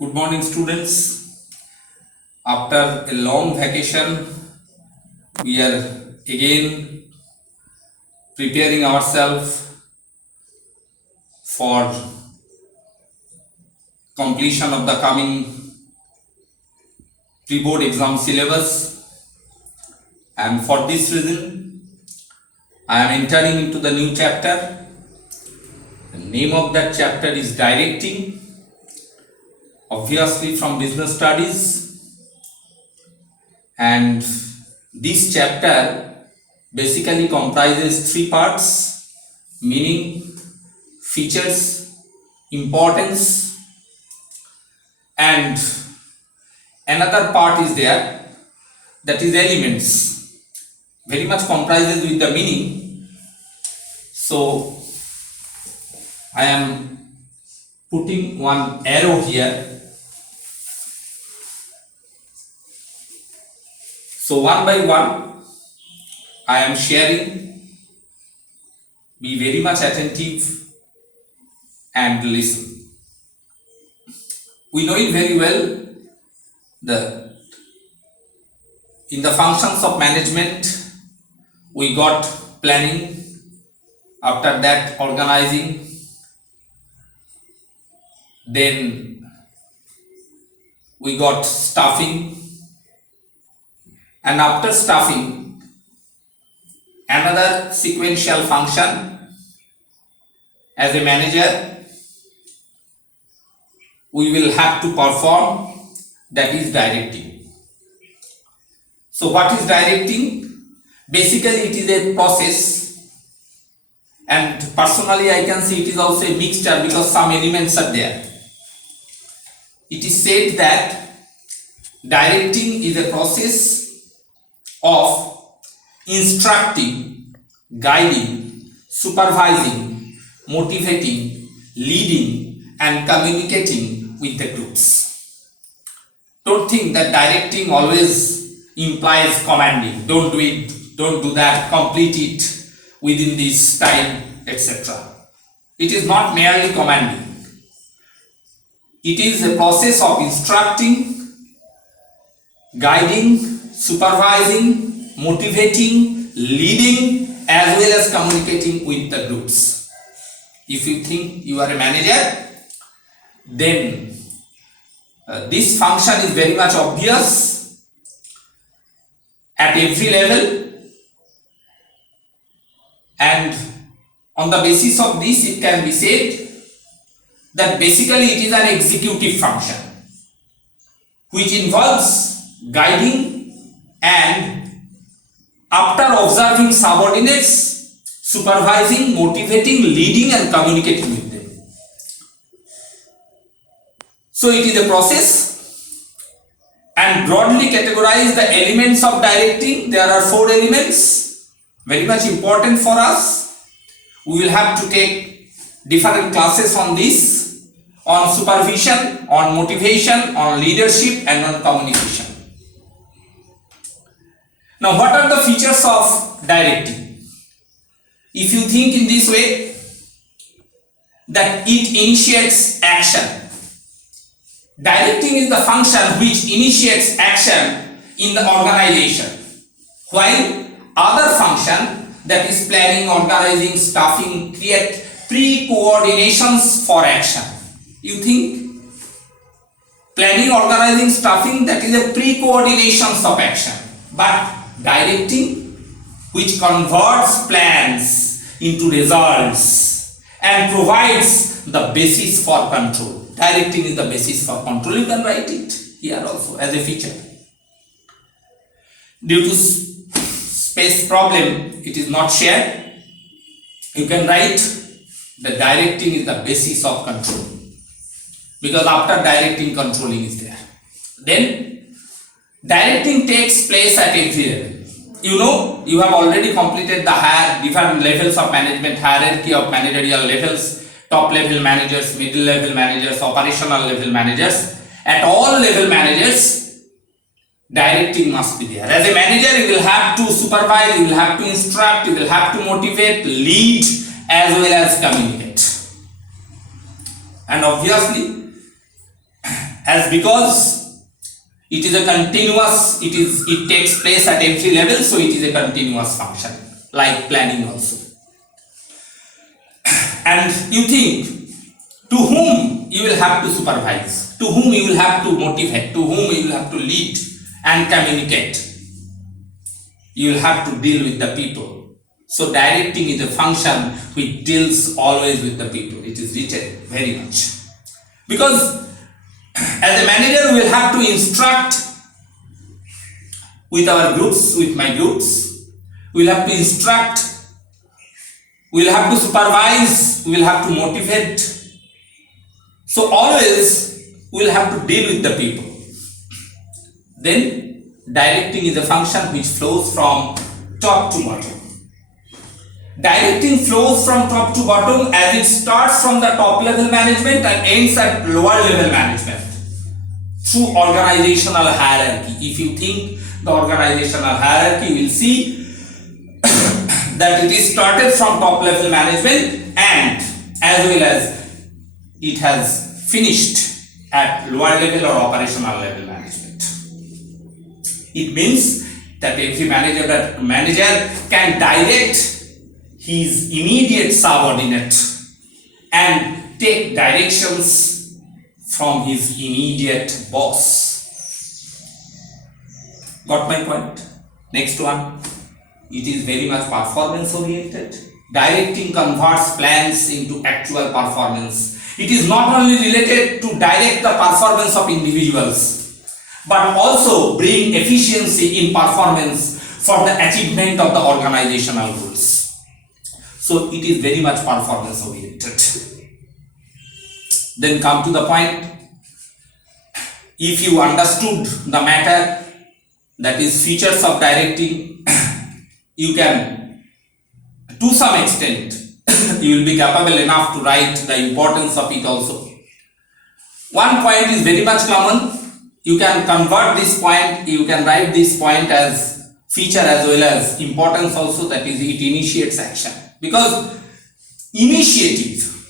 Good morning, students. After a long vacation, we are again preparing ourselves for completion of the coming pre-board exam syllabus, and for this reason, I am entering into the new chapter. The name of that chapter is Directing. Obviously from business studies, and this chapter basically comprises three parts: meaning, features, importance, and another part is there, that is elements. Very much comprises with the meaning. So I am putting one arrow here. So one by one, I am sharing. Be very much attentive and listen. We know it very well. In the functions of management, we got planning. After that, organizing. Then we got staffing. And after staffing, another sequential function as a manager we will have to perform, that is directing. So what is directing? Basically it is a process, and personally I can see it is also a mixture because some elements are there. It is said that directing is a process of instructing, guiding, supervising, motivating, leading, and communicating with the groups. Don't think that directing always implies commanding. Don't do it, don't do that, complete it within this time, etc. It is not merely commanding. It is a process of instructing, guiding, supervising, motivating, leading, as well as communicating with the groups. If you think you are a manager, then this function is very much obvious at every level, and on the basis of this it can be said that basically it is an executive function which involves guiding and, after observing subordinates, supervising, motivating, leading, and communicating with them. So it is a process, and broadly categorize the elements of directing. There are 4 elements, very much important for us. We will have to take different classes on this, on supervision, on motivation, on leadership, and on communication. Now, what are the features of directing? If you think in this way, that it initiates action. Directing is the function which initiates action in the organization, while other function, that is planning, organizing, staffing, create pre-coordinations for action. You think planning, organizing, staffing, that is a pre-coordinations of action, but directing, which converts plans into results and provides the basis for control. Directing is the basis for control. You can write it here also as a feature. Due to space problem, it is not shared. You can write that directing is the basis of control, because after directing, controlling is there. Then directing takes place at every level. You know, you have already completed the different levels of management, hierarchy of managerial levels, top level managers, middle level managers, operational level managers. At all level managers, directing must be there. As a manager, you will have to supervise, you will have to instruct, you will have to motivate, lead, as well as communicate. And obviously, as because it is a continuous, it takes place at every level, so it is a continuous function, like planning also. And you think, to whom you will have to supervise, to whom you will have to motivate, to whom you will have to lead and communicate. You will have to deal with the people. So directing is a function which deals always with the people. It is written very much. Because as a manager, we will have to instruct with our groups, with my groups. We will have to instruct, we will have to supervise, we will have to motivate. So always we will have to deal with the people. Then directing is a function which flows from top to bottom. Directing flows from top to bottom as it starts from the top level management and ends at lower level management through organizational hierarchy. If you think the organizational hierarchy, you will see that it is started from top level management and as well as it has finished at lower level or operational level management. It means that every manager can direct his immediate subordinate and take directions from his immediate boss. Got my point? Next one. It is very much performance oriented. Directing converts plans into actual performance. It is not only related to direct the performance of individuals, but also bring efficiency in performance for the achievement of the organizational goals. So it is very much performance oriented. Then come to the point. If you understood the matter, that is features of directing, you can, to some extent, you will be capable enough to write the importance of it also. One point is very much common. You can convert this point, you can write this point as feature as well as importance also, that is, it initiates action. Because initiative,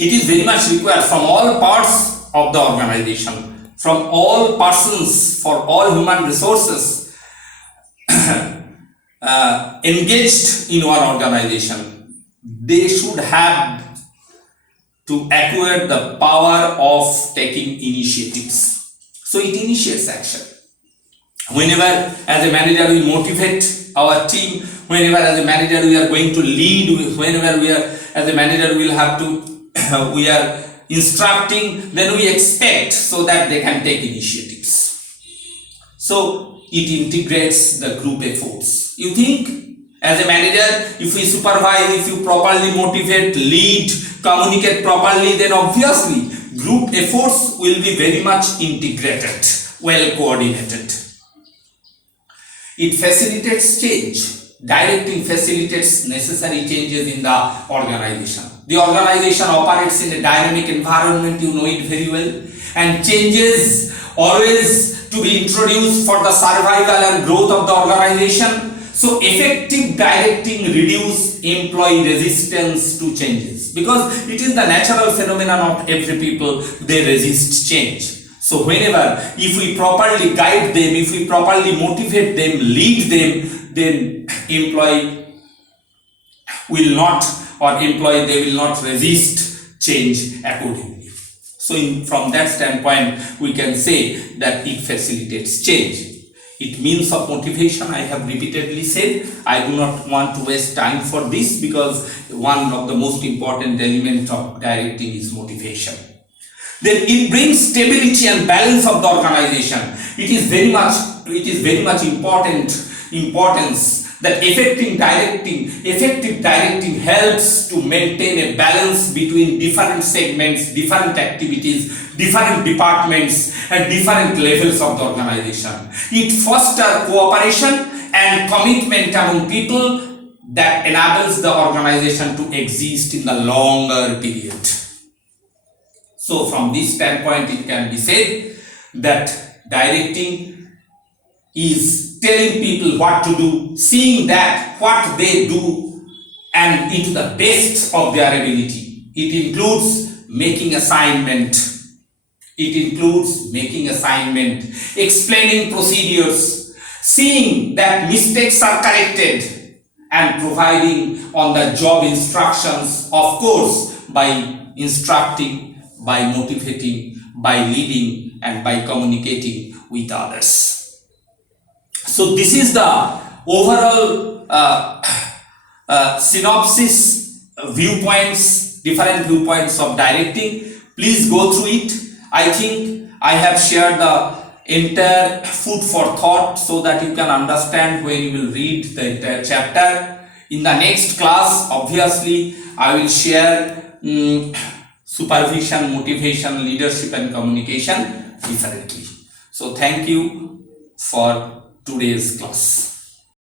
it is very much required from all parts of the organization, from all persons, for all human resources engaged in our organization. They should have to acquire the power of taking initiatives. So it initiates action. Whenever as a manager we motivate our team, whenever as a manager we are going to lead, whenever we are as a manager we will have to we are instructing, then we expect so that they can take initiatives. So it integrates the group efforts. You think as a manager, if we supervise, if you properly motivate, lead, communicate properly, then obviously group efforts will be very much integrated, well coordinated. It facilitates change. Directing facilitates necessary changes in the organization. The organization operates in a dynamic environment, you know it very well, and changes always to be introduced for the survival and growth of the organization. So effective directing reduces employee resistance to changes, because it is the natural phenomenon of every people, they resist change. So whenever, if we properly guide them, if we properly motivate them, lead them, then employee will not, or employee, they will not resist change accordingly. So from that standpoint, we can say that it facilitates change. It means of motivation, I have repeatedly said. I do not want to waste time for this, because one of the most important elements of directing is motivation. Then it brings stability and balance of the organization. It is very much importance that effective directing helps to maintain a balance between different segments, different activities, different departments and different levels of the organization. It fosters cooperation and commitment among people that enables the organization to exist in the longer period. So from this standpoint, it can be said that directing is telling people what to do, seeing that what they do and into the best of their ability. It includes making assignment, It includes making assignment, explaining procedures, seeing that mistakes are corrected, and providing on the job instructions, of course, by instructing, by motivating, by leading, and by communicating with others. So this is the overall synopsis, viewpoints, different viewpoints of directing. Please go through it. I think I have shared the entire food for thought so that you can understand when you will read the entire chapter. In the next class, obviously, I will share supervision, motivation, leadership, and communication differently. So thank you for today's class.